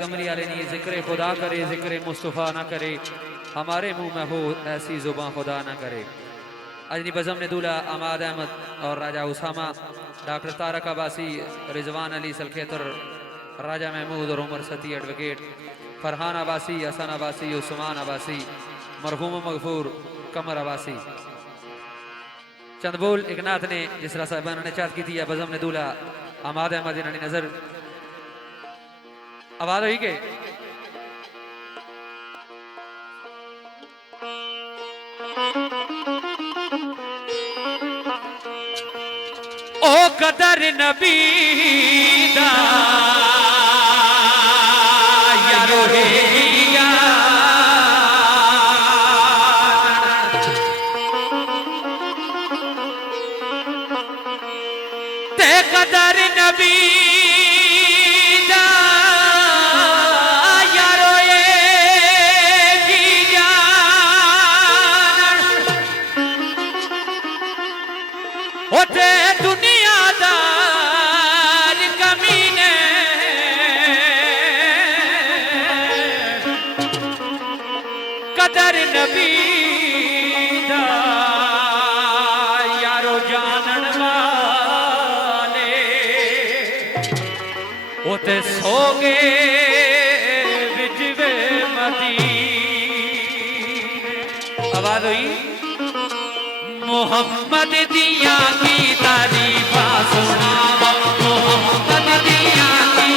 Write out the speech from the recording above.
कमली वाले नहीं जिक्र खुदा करे जिक्र मुस्तफ़ा ना करे हमारे मुंह में हो ऐसी जुबान खुदा ना करे। अजनी बज़म ने दूल्हा अमाद अहमद और राजा उसामा, डॉक्टर तारक अब्बासी, रिजवान अली सलखेतर, राजा महमूद और उमर सती एडवोकेट, फरहान अब्बासी, हसन अब्बासी, उस्मान अब्बासी, मरहूम मगफूर कमर अब्बासी। चंदबोल एक नाथ ने जिस तरह साहबान ने चाहत की थी बज़म ने दूल्हा अमाद अहमद इन्होंने नजर आवाज हुई के ओ कदर नबी दा यारो हे ते कदर नबी दा यारो ये की जान होते दुनियादार कमीने कदर नबी दा यारो जानन वाले होते सोगे विजवे मदीने। आवाज हुई मोहम्मद दिया की तारीफा सुनाओ, मोहम्मद दिया की